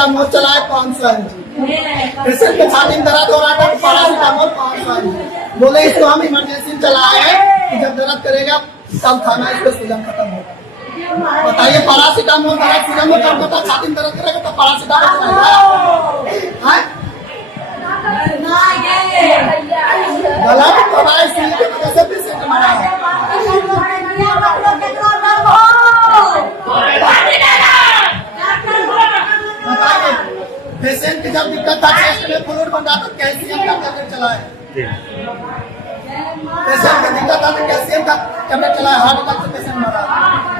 Paracetamol चलाए 500 mg। Patient के छाती में दर्द हो रहा था, पैरासीटामोल 500 mg। बोले इसको हम इमरजेंसी चलाए हैं कि जब दर्द करेगा तब खाना, इसको सूजन खत्म होगा। बताइए, पैरासीटामोल दर्द सूजन में कम होता, छाती में दर्द करेगा तो पैरासीटामोल चलाएगा? गलत दवाई सुई की वजह से पेशेंट मरा है। बताइए, पेशेंट की जब दिक्कत था, चेस्ट में फ्लूइड बन रहा था, कैल्शियम का टैबलेट चलाए। पेशेंट की दिक्कत था तो कैल्शियम का टैबलेट चलाए, हार्ट अटैक से पेशेंट मरा।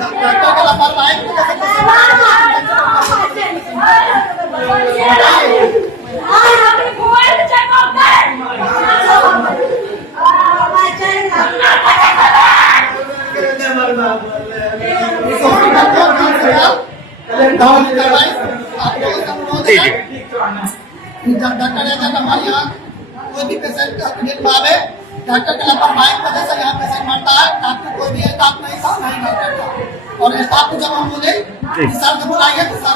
डॉक्टर का लापरवाही की वजह से पेशेंट मरा। डॉक्टर हमारे यहाँ कोई भी पेशेंट आवे, डॉक्टर के लापरवाही की वजह से यहाँ पेशेंट मरता है। डॉक्टर कोई भी स्टाफ नहीं था, नहीं डॉक्टर था। और स्टाफ को जब हम बोले सर को बुलाइए तो सर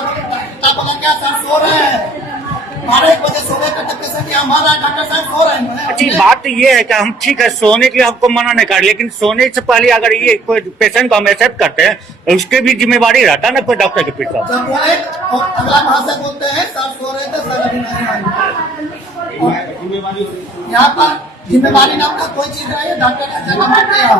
स्टाफ बोला क्या सर सो रहे हैं, 12 बजे सोने का पेशेंट यहाँ मर रहा है, डॉक्टर साहब सो रहे हैं। अच्छी बात ये है कि हम ठीक है सोने के लिए हमको मना नहीं कर, लेकिन सोने से पहले अगर ये कोई पेशेंट को हम एक्सेप्ट करते हैं तो उसके भी जिम्मेवारी रहता है ना कोई डॉक्टर के पीछे। जब बोले और अगला भाषा बोलते हैं सर सो रहे थे, सर अभी नहीं आए। यहाँ पर जिम्मेवारी नाम का कोई चीज नहीं है, डॉक्टर ने जगह मारते हैं।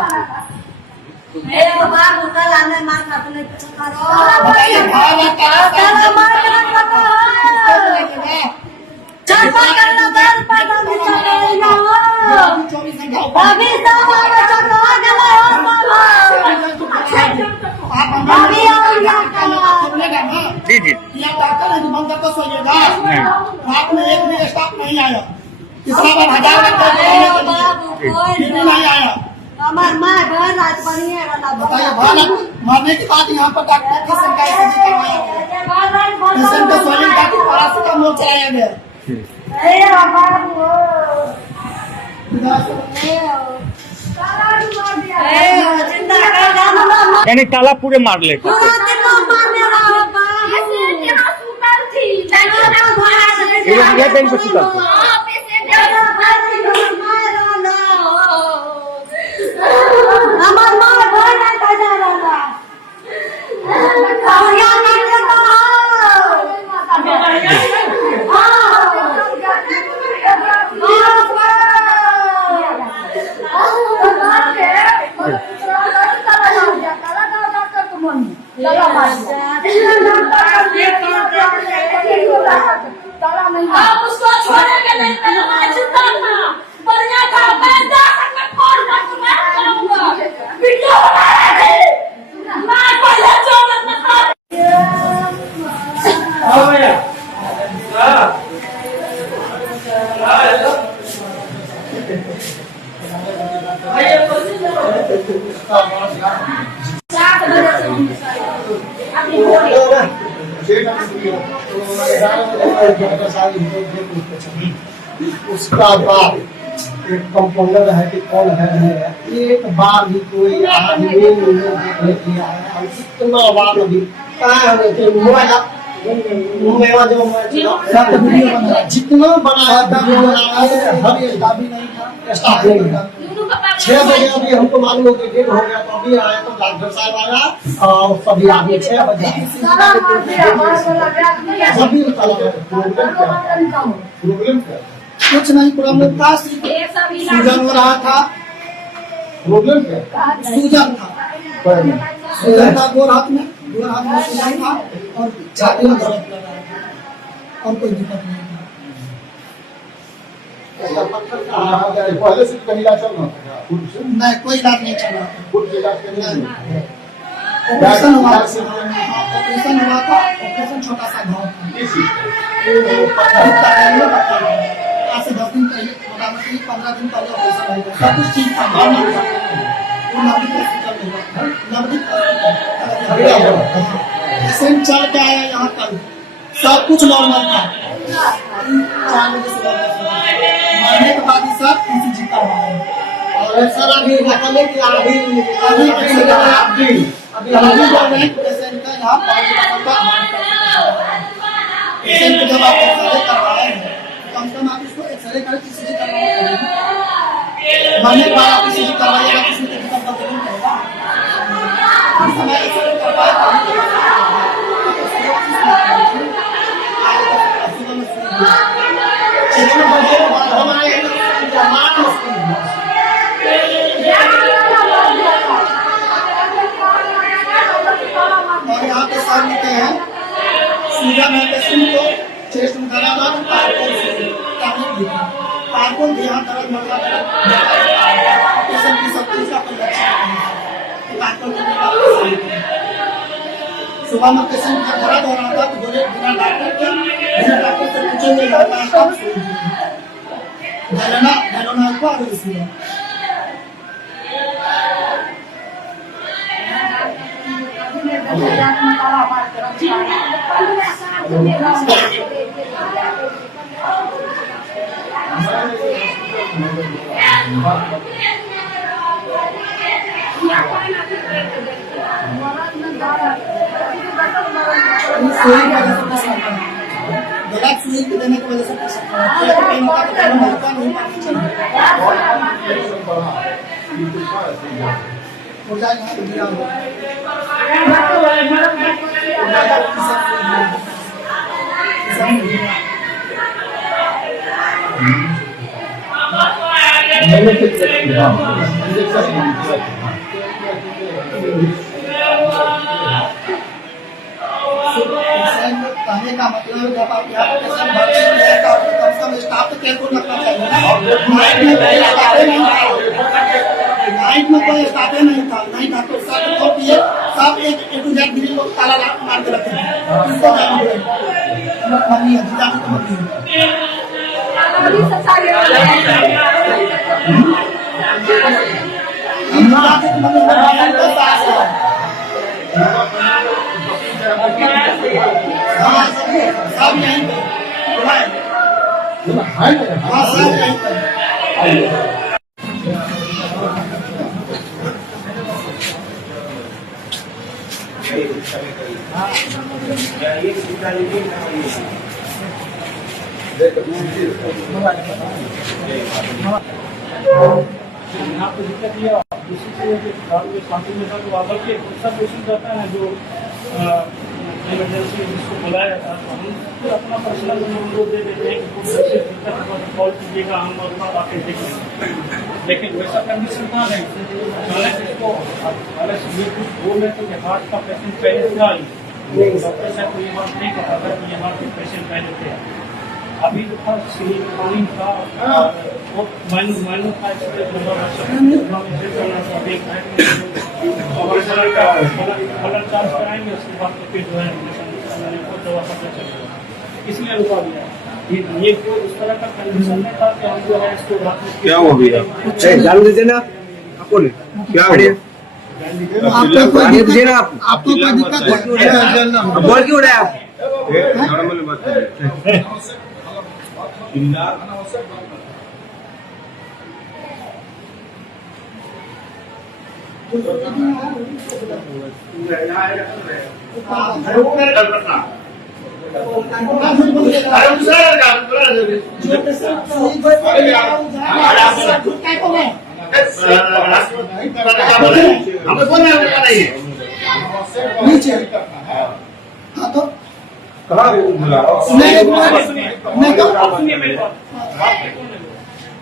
जी जी, डॉक्टर है बंदर को सोइएगा, रात में एक भी स्टाफ नहीं आया, तीसरा बार 1000 नहीं आया। बताइए, मरने के बाद यहाँ पर डॉक्टर की सरकार से करवाया गया, पेशेंट को सोने का पैरासीटामोल चलाया गया। यानी ताला पूरे मार लेते। ये बैंक पे सुता उसको छोड़ेंगे नहीं, चिंता ना बढ़िया था। मैं जा सकता फोन करूंगा, वीडियो बना रहे थे, मैं पहले जोड़त में था। आओ भैया, उसका बाद एक कंपाउंडर है कि कौन है, एक बार भी कोई आदमी देखने के आया, इतना बार भी जितना बनाया था हर स्टाफ भी नहीं था, स्टाफ नहीं था। 6 बजे अभी हमको मालूम हो कि डेट हो गया, तो अभी आया तो डॉक्टर साहब आया और सभी आदमी 6 बजे सभी प्रॉब्लम क्या कुछ नहीं, प्रॉब्लम था सूजन हो रहा था। प्रॉब्लम क्या सूजन था, सूजन था गोर हाथ में सूजन था और छाती में दर्द लग रहा था और कोई दिक्कत नहीं था। पहले से कहीं इलाज चल रहा था? नहीं, कोई इलाज नहीं चल रहा था। ऑपरेशन हुआ था, ऑपरेशन छोटा सा घाव था। आज से 10 दिन पहले, मोटामोटी 15 दिन पहले ऑपरेशन हुआ, सब कुछ ठीक था। पेशेंट चल के आया यहाँ कल, सब कुछ नॉर्मल था। 4 बजे सुबह मरने के बाद ही सब ECG करवाया और सर अभी पेशेंट का यहाँ आप एक्सरे करवाए हैं, कम से कम आप इसको एक्सरे करके ईसीजी करवाइए। मरने के बाद आप ईसीजी करवाइएगा, किसी के खत्म कर देना पड़ेगा। इस समय एक्सरे करवाए और यहाँ पे सर लिखे हैं सूजा में पेशेंट को चेस्ट में धरा था, पार्कों ध्यान दर्द मरना पेशेंट की सब चीज का कोई लक्षण नहीं है। सुबह में पेशेंट का दर्द हो रहा था तो बोले बिना डॉक्टर से पूछेंगे डेलोना को आ गई। गलत सुई देने की वजह से कहने का मतलब जब आप यहाँ पे पेशेंट भर्ती है तो आपको कम से कम स्टाफ तो केयरफुल रखना चाहिए ना। नाइट में कोई स्टाफ नहीं था, नहीं डॉक्टर साहब को दिए सब एक A to Z ग्रिल को ताला मार के रखे हैं। इसको मम्मी है जीजा की मम्मी है। सब यहीं पे हाँ सब यहीं पे यहाँ पे दिक्कत ये दूसरी चीज़ है शांति में तो वापस के ऐसा पेशेंट रहता है जो इमरजेंसी जिसको बुलाया जाता है तो हम फिर अपना पर्सनल अनुरोध दे देते हैं कि कुछ ऐसी दिक्कत है तो कॉल कीजिएगा, हम और बात आके देखेंगे। लेकिन वैसा कंडीशन था नहीं, हालांकि इसको हालांकि ये कुछ बोल रहे थे कि हार्ट का पेशेंट पहले था ही, डॉक्टर साहब को ये बात नहीं पता था कि ये हार्ट के पेशेंट पहले थे। अभी जो था प्लानिंग था वो माइनर था, इसलिए ब्लड चार्ज कराएंगे, उसके बाद तो फिर जो है दवा पता चलेगा, इसलिए रुका दिया। ये कोई इस तरह का कंडीशन नहीं था कि हम जो है इसको रात में क्या हो गया जान दीजिए ना आपको क्या हो गया आपको कोई दिक्कत है बोल क्यों रहे आप नीचे हाँ तो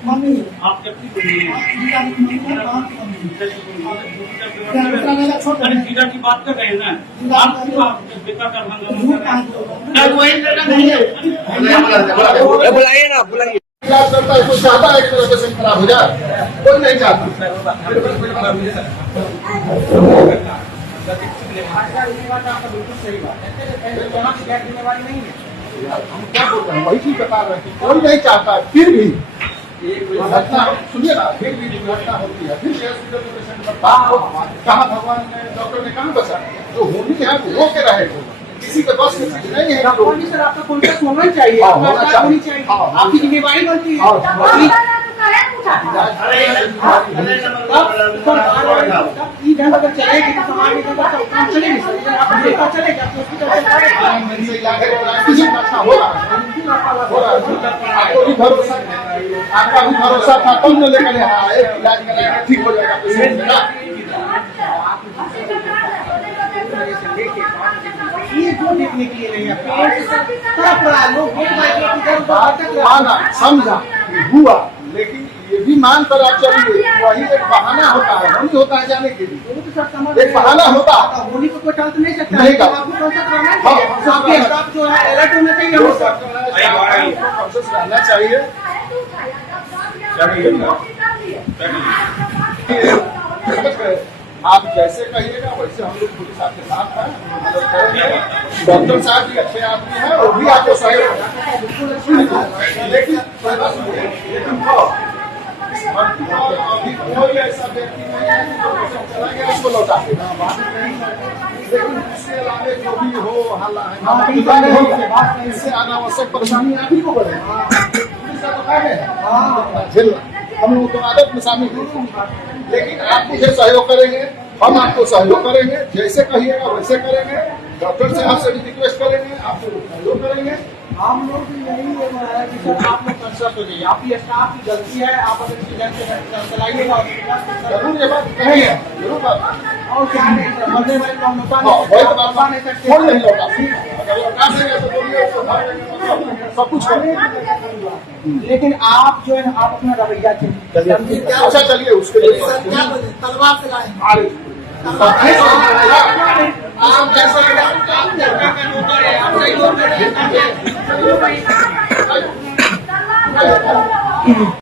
मम्मी आप जब जीजा की बात कर रहे हैं ना, आप बेटा का बुलाइए ना बुलाइए इलाज करता है, कोई चाहता है कि पेशेंट खराब हो जाए? कोई नहीं चाहता। हम क्या बोल रहे हैं, वही चीज बता रहे हैं कि कोई नहीं चाहता, फिर भी घटना सुनिए ना, फिर भी दुर्घटना होती है, फिर पेशेंट कहाँ भगवान ने डॉक्टर ने कहाँ बचा, जो होनी है वो हो के रहे, किसी के बस में नहीं है। सर आपका कॉन्टेक्ट होना चाहिए, होनी चाहिए, आपकी जिम्मेवारी बनती है। अगर चलेगी तो समाज में काम चलेगी, चलेगा तो हॉस्पिटल अच्छा हो रहा है। आपको भी भरोसा आपका भी भरोसा था कम न लेकर यहाँ आए इलाज कराएंगे ठीक हो जाएगा पेशेंट का। ये जो देखने के लिए नहीं है पेट तड़प रहा है, लोग गेट बाय गेट इधर उधर भटक रहे हैं। माना समझा हुआ, लेकिन ये भी मान कर आप चलिए वही एक बहाना होता है, नहीं होता है जाने के लिए, वो तो सब समझ एक बहाना होता है। होली को कोई टाल तो नहीं सकता नहीं है, कर- आपको कॉन्सेप्ट रहना हाँ, चाहिए। आपके स्टाफ जो है अलर्ट होना चाहिए हो हमेशा। सकता है प्रोसेस रहना चाहिए। समझ गए? आप जैसे कहिएगा वैसे हम लोग पुलिस आपके साथ हैं, मदद करेंगे। डॉक्टर साहब भी अच्छे आदमी हैं, वो भी आपको सहयोग लेकिन अभी कोई ऐसा व्यक्ति नहीं है जो पेशेंट चला गया उसको लौटा के, लेकिन उसके अलावा जो भी हो हल्ला है इससे अनावश्यक परेशानी आप ही को बढ़े पुलिस का तो काम है झेलना, हम लोग तो आदत में शामिल हैं। लेकिन आप मुझे सहयोग करेंगे, हम आपको सहयोग करेंगे, जैसे कहिएगा वैसे करेंगे। डॉक्टर साहब से भी रिक्वेस्ट करेंगे, आपसे सहयोग करेंगे। हम लोग भी यही है कि सर आप लोग कंसर्ट हो जाइए, आपकी स्टाफ की गलती है, आप अगर इसकी ढंग से चलाइएगा जरूर ये बात कहेंगे, जरूर बात और क्या नहीं सर, मरने वाले को हम लौटा हाँ, वही तो बात नहीं सकते। कौन नहीं लौटा, अगर लौटा देंगे तो बोलिए उसको मार देंगे, सब कुछ करेंगे। लेकिन आप जो है आप अपना रवैया चेंज अच्छा चलिए उसके लिए सर क्या बोले तलवार से लाए अरे, आप जैसा आप